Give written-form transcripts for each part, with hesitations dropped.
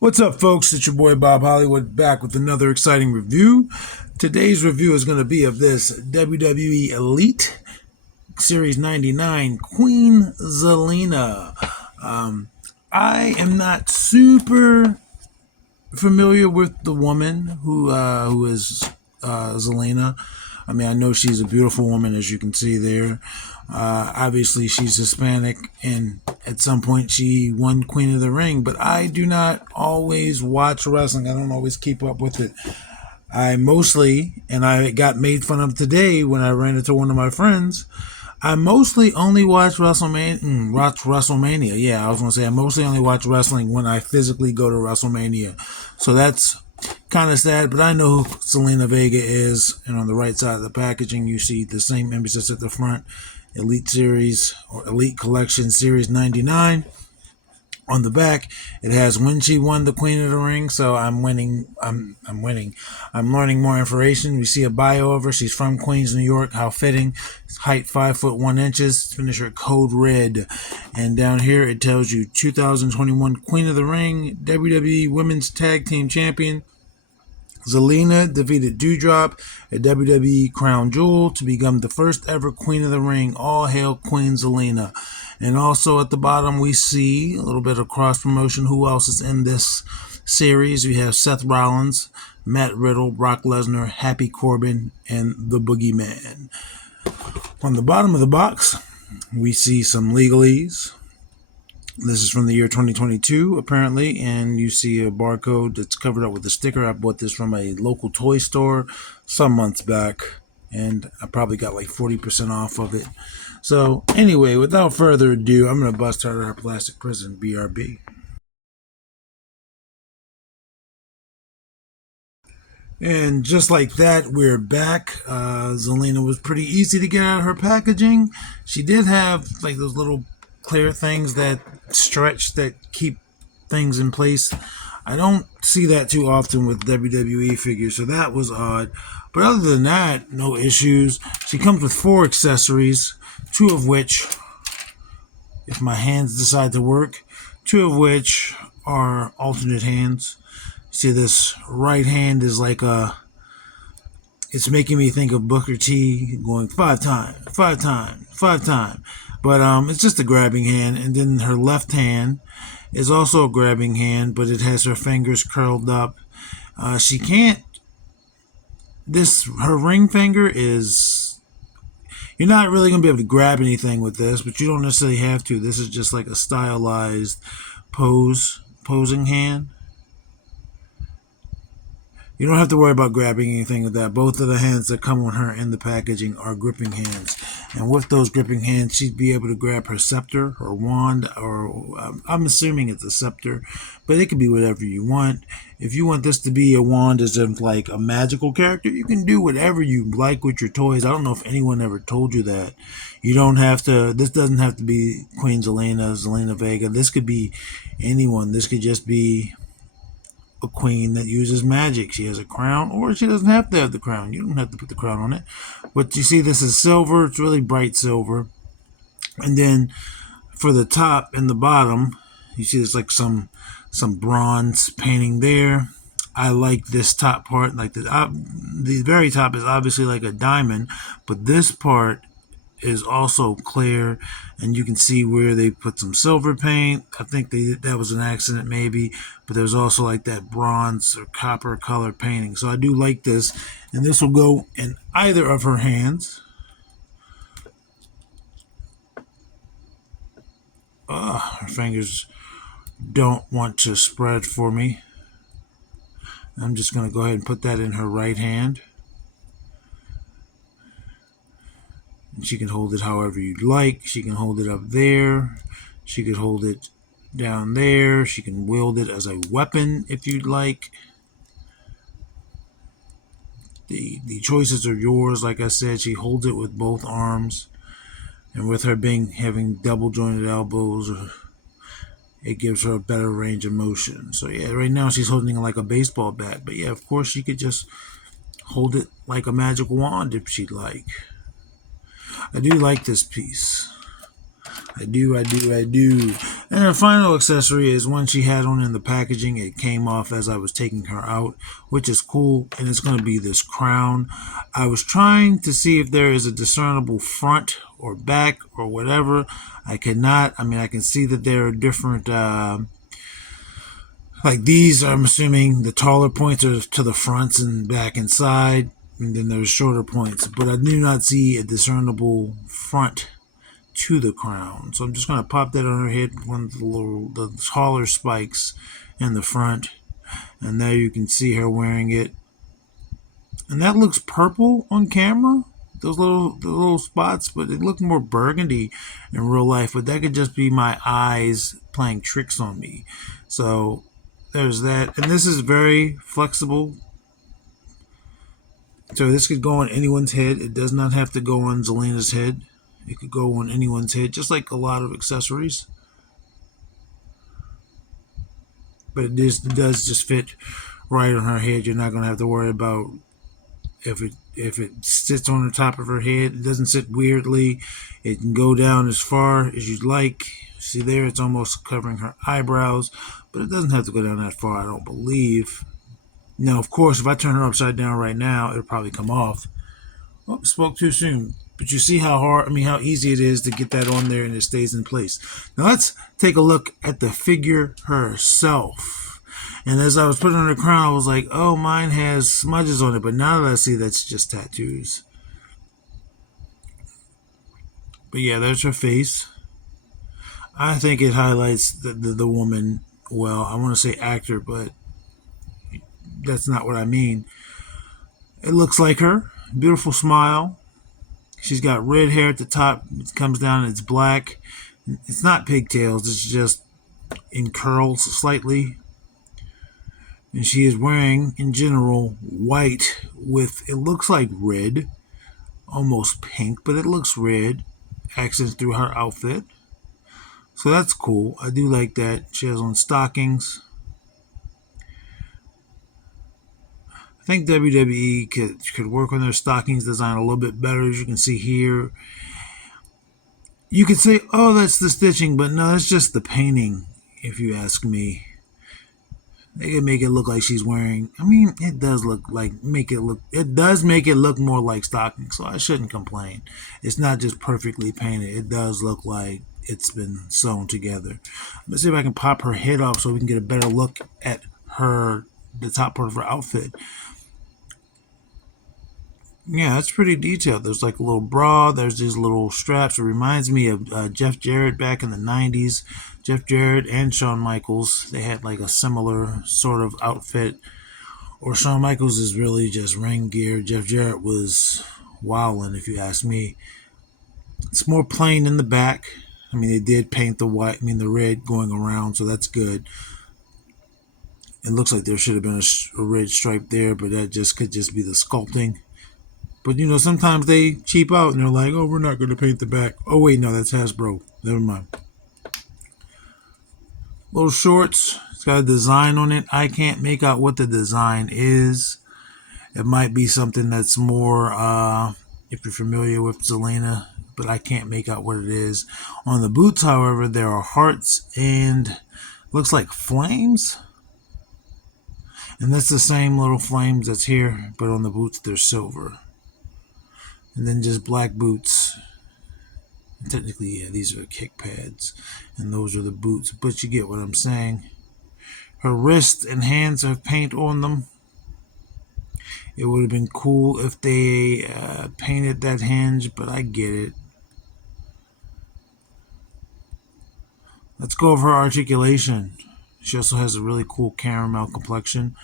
What's up, folks? It's your boy Bob Hollywood back with another exciting review. Today's review is going to be of this WWE Elite Series 99 Queen Zelina. I am not super familiar with the woman who is Zelina. I mean, I know she's a beautiful woman, as you can see there. Obviously, she's Hispanic, and at some point she won Queen of the Ring, but I do not always watch wrestling. I don't always keep up with it. I mostly, and I got made fun of today when I ran into one of my friends, I mostly only watch WrestleMania. Yeah, I was going to say I mostly only watch wrestling when I physically go to WrestleMania. So that's kind of sad, but I know who Zelina Vega is. And on the right side of the packaging, you see the same emphasis at the front. Elite Series or Elite Collection Series 99. On the back, it has when she won the Queen of the Ring. So I'm winning. I'm winning. I'm learning more information. We see a bio of her. She's from Queens, New York. How fitting. Height 5'1". Finisher code red. And down here it tells you 2021 Queen of the Ring, WWE Women's Tag Team Champion. Zelina defeated Doudrop at WWE Crown Jewel to become the first ever Queen of the Ring. All hail Queen Zelina. And also at the bottom we see a little bit of cross promotion. Who else is in this series? We have Seth Rollins, Matt Riddle, Brock Lesnar, Happy Corbin, and the Boogeyman. On the bottom of the box, we see some legalese. This is from the year 2022, apparently, and you see a barcode that's covered up with a sticker. I bought this from a local toy store some months back, and I probably got like 40% off of it. So, anyway, without further ado, I'm going to bust her out of her plastic prison, BRB. And just like that, we're back. Zelina was pretty easy to get out of her packaging. She did have like those little clear things that stretch, that keep things in place. I don't see that too often with WWE figures, so that was odd. But other than that, no issues. She comes with 4 accessories, 2 of which, if my hands decide to work, 2 of which are alternate hands. See, this right hand is like it's making me think of Booker T going 5 times, 5 times, 5 times. But it's just a grabbing hand. And then her left hand is also a grabbing hand, but it has her fingers curled up. She can't, her ring finger is, you're not really going to be able to grab anything with this, but you don't necessarily have to. This is just like a stylized posing hand. You don't have to worry about grabbing anything with that. Both of the hands that come with her in the packaging are gripping hands. And with those gripping hands, she'd be able to grab her scepter, her wand, or I'm assuming it's a scepter, but it could be whatever you want. If you want this to be a wand as if like a magical character, you can do whatever you like with your toys. I don't know if anyone ever told you that. You don't have to, this doesn't have to be Queen Zelina, Zelina Vega. This could be anyone. This could just be a queen that uses magic. She has a crown, or she doesn't have to have the crown. You don't have to put the crown on it. But you see, this is silver. It's really bright silver. And then for the top and the bottom, you see there's like some bronze painting there. I like this top part. Like the very top is obviously like a diamond, but this part is also clear, and you can see where they put some silver paint. I think that was an accident maybe, but there's also like that bronze or copper color painting. So I do like this, and this will go in either of her hands. Her fingers don't want to spread for me. I'm just going to go ahead and put that in her right hand. She can hold it however you'd like. She can hold it up there. She could hold it down there. She can wield it as a weapon if you'd like. The choices are yours. Like I said, she holds it with both arms. And with her having double jointed elbows, it gives her a better range of motion. So yeah, right now she's holding it like a baseball bat. But yeah, of course she could just hold it like a magic wand if she'd like. I do like this piece. I do. And her final accessory is one she had on in the packaging. It came off as I was taking her out, which is cool. And it's going to be this crown. I was trying to see if there is a discernible front or back or whatever. I cannot. I mean, I can see that there are different, like these, I'm assuming the taller points are to the fronts and back and side. And then there's shorter points. But I do not see a discernible front to the crown. So I'm just going to pop that on her head, one of the taller spikes in the front. And there you can see her wearing it. And that looks purple on camera, the little spots, but it looked more burgundy in real life. But that could just be my eyes playing tricks on me. So there's that. And this is very flexible. So this could go on anyone's head. It does not have to go on Zelina's head. It could go on anyone's head, just like a lot of accessories. But it does just fit right on her head. You're not going to have to worry about if it sits on the top of her head. It doesn't sit weirdly. It can go down as far as you'd like. See there, it's almost covering her eyebrows, but it doesn't have to go down that far, I don't believe. Now, of course, if I turn her upside down right now, it'll probably come off. Oh, spoke too soon. But you see how how easy it is to get that on there and it stays in place. Now let's take a look at the figure herself. And as I was putting on her crown, I was like, oh, mine has smudges on it. But now that I see, that's just tattoos. But yeah, there's her face. I think it highlights the woman well. I want to say actor, but that's not what I mean. It looks like her. Beautiful smile. She's got red hair at the top. It comes down and it's black. It's not pigtails. It's just in curls slightly. And she is wearing, in general, white with, it looks like red. Almost pink, but it looks red. Accents through her outfit. So that's cool. I do like that. She has on stockings. I think WWE could work on their stockings design a little bit better. As you can see here, you could say, oh, that's the stitching, but no, it's just the painting, if you ask me. They can make it look like she's wearing, I mean, it does make it look more like stockings, so I shouldn't complain. It's not just perfectly painted. It does look like it's been sewn together. Let's see if I can pop her head off so we can get a better look at the top part of her outfit. Yeah, that's pretty detailed. There's like a little bra. There's these little straps. It reminds me of Jeff Jarrett back in the 90s. Jeff Jarrett and Shawn Michaels, they had like a similar sort of outfit. Or Shawn Michaels is really just ring gear. Jeff Jarrett was wilding, if you ask me. It's more plain in the back. I mean, they did paint the red going around, so that's good. It looks like there should have been a red stripe there, but that could just be the sculpting. But, sometimes they cheap out and they're like, oh, we're not going to paint the back. Oh, wait, no, that's Hasbro. Never mind. Little shorts. It's got a design on it. I can't make out what the design is. It might be something that's more, if you're familiar with Zelina, but I can't make out what it is. On the boots, however, there are hearts and looks like flames. And that's the same little flames that's here, but on the boots, they're silver. And then just black boots. And technically, yeah, these are kick pads. And those are the boots. But you get what I'm saying. Her wrists and hands have paint on them. It would have been cool if they painted that hinge, but I get it. Let's go over her articulation. She also has a really cool caramel complexion.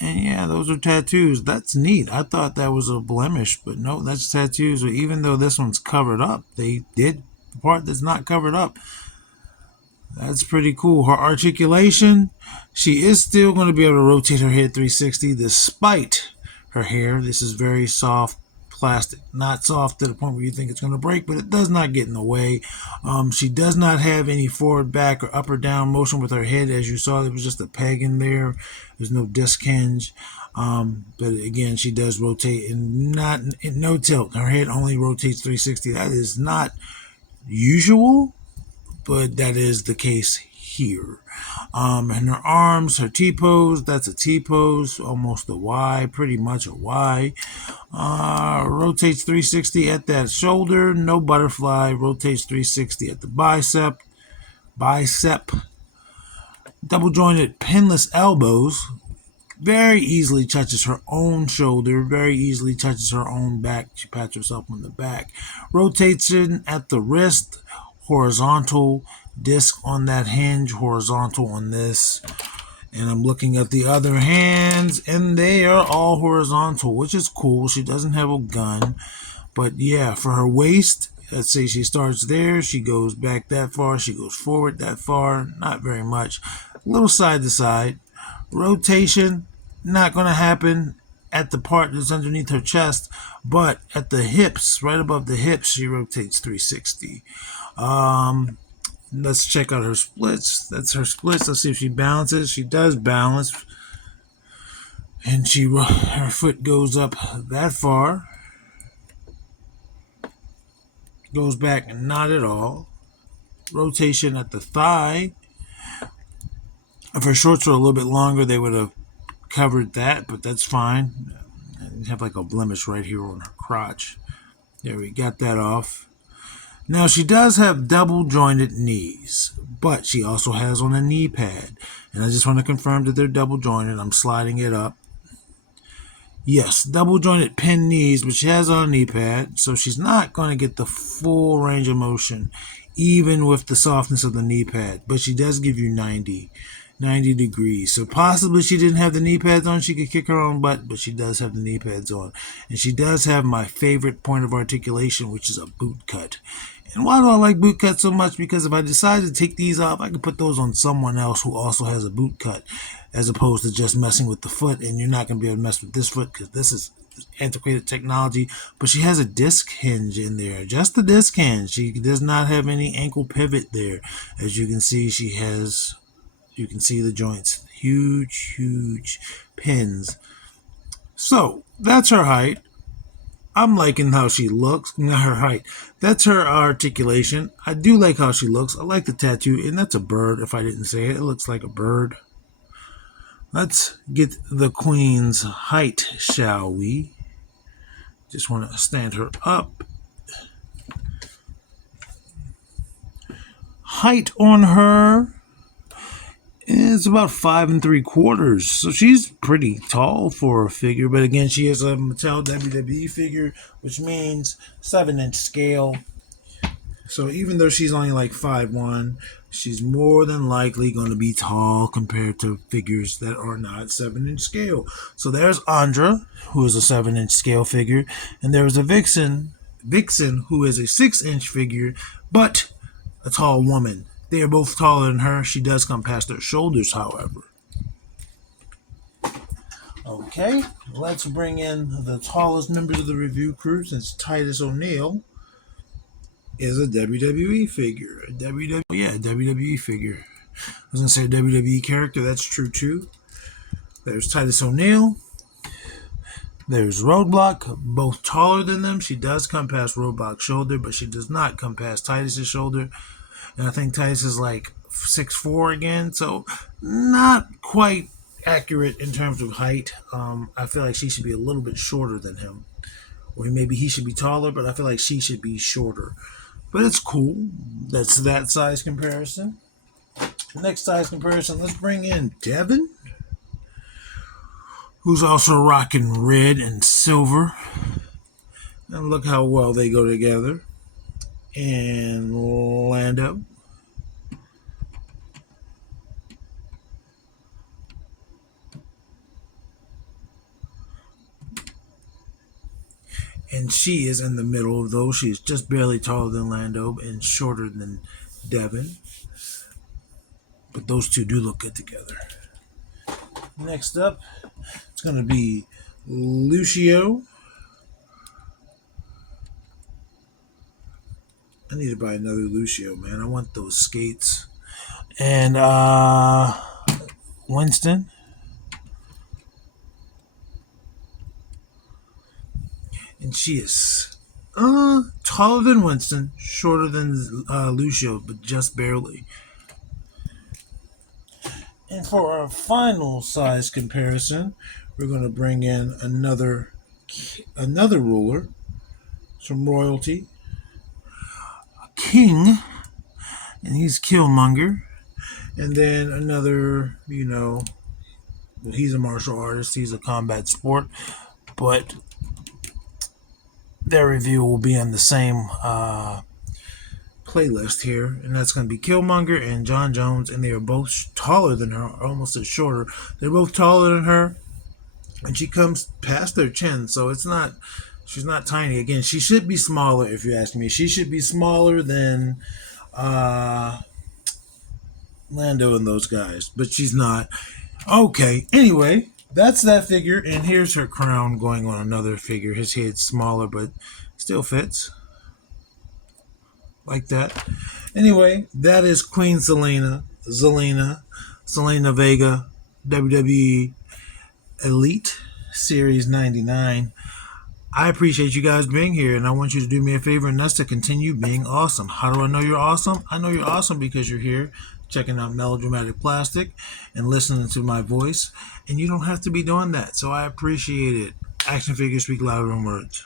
And yeah, those are tattoos. That's neat. I thought that was a blemish, but no, that's tattoos. Even though this one's covered up, they did the part that's not covered up. That's pretty cool. Her articulation, she is still going to be able to rotate her head 360 despite her hair. This is very soft plastic. Not soft to the point where you think it's going to break, but it does not get in the way. She does not have any forward, back, or up or down motion with her head. As you saw, there was just a peg in there. There's no disc hinge. But again, she does rotate and not in no tilt. Her head only rotates 360. That is not usual, but that is the case here. And her arms, her T-pose, that's a T-pose, almost a Y, pretty much a Y. Rotates 360 at that shoulder, no butterfly, rotates 360 at the bicep. Double jointed pinless elbows, very easily touches her own shoulder, very easily touches her own back. She pats herself on the back. Rotation at the wrist, horizontal disc on that hinge, horizontal on this. And I'm looking at the other hands, and they are all horizontal, which is cool. She doesn't have a gun. But yeah, for her waist, let's say she starts there, she goes back that far, she goes forward that far, not very much. A little side to side. Rotation, not going to happen at the part that's underneath her chest, but at the hips, right above the hips, she rotates 360. Let's check out her splits. That's her splits. Let's see if she balances. She does balance. And her foot goes up that far. Goes back not at all. Rotation at the thigh. If her shorts were a little bit longer, they would have covered that, but that's fine. I have like a blemish right here on her crotch. There, we got that off. Now, she does have double jointed knees, but she also has on a knee pad. And I just want to confirm that they're double jointed. I'm sliding it up. Yes, double jointed pin knees, but she has on a knee pad, so she's not going to get the full range of motion, even with the softness of the knee pad. But she does give you 90 degrees. So possibly she didn't have the knee pads on, she could kick her own butt, but she does have the knee pads on. And she does have my favorite point of articulation, which is a boot cut. And why do I like boot cuts so much? Because if I decide to take these off, I can put those on someone else who also has a boot cut, as opposed to just messing with the foot. And you're not going to be able to mess with this foot because this is antiquated technology. But she has a disc hinge in there, just the disc hinge. She does not have any ankle pivot there. As you can see, you can see the joints, huge pins. So that's her height. I'm liking how she looks. Not her height. That's her articulation. I do like how she looks. I like the tattoo, and that's a bird. If I didn't say it, it looks like a bird. Let's get the queen's height, shall we? Just want to stand her up. Height on her is about 5 3/4, so she's pretty tall for a figure. But again, she is a Mattel WWE figure, which means 7-inch scale. So even though she's only like 5'1", she's more than likely going to be tall compared to figures that are not 7-inch scale. So there's Andra, who is a 7-inch scale figure, and there's a Vixen, who is a 6-inch figure, but a tall woman. They are both taller than her. She does come past their shoulders, however. Okay, let's bring in the tallest members of the review crew, since Titus O'Neil is a WWE figure. A WWE figure. I was going to say a WWE character. That's true, too. There's Titus O'Neil. There's Roadblock, both taller than them. She does come past Roadblock's shoulder, but she does not come past Titus's shoulder. And I think Titus is like 6'4" again, so not quite accurate in terms of height. I feel like she should be a little bit shorter than him. Or maybe he should be taller, but I feel like she should be shorter. But it's cool. That's that size comparison. Next size comparison, let's bring in Devin, who's also rocking red and silver. And look how well they go together. And Lando. And she is in the middle of those. She's just barely taller than Lando and shorter than Devin. But those two do look good together. Next up, it's going to be Lucio. I need to buy another Lucio, man. I want those skates. And Winston. And she is Taller than Winston, shorter than Lucio, but just barely. And for our final size comparison, we're going to bring in another ruler, some royalty, a king, and he's Killmonger. And then another, well, he's a martial artist, he's a combat sport, but their review will be on the same playlist here, and that's going to be Killmonger and John Jones, and they are both taller than her, almost as shorter. They're both taller than her, and she comes past their chin, so she's not tiny. Again, she should be smaller, if you ask me. She should be smaller than Lando and those guys, but she's not. Okay, anyway, that's that figure, and here's her crown going on another figure. His head's smaller, but still fits. Like that. Anyway, that is Queen Zelina Vega, WWE Elite Series 99. I appreciate you guys being here, and I want you to do me a favor, and that's to continue being awesome. How do I know you're awesome? I know you're awesome because you're here checking out Melodramatic Plastic and listening to my voice, and you don't have to be doing that, so I appreciate it. Action figures speak louder than words.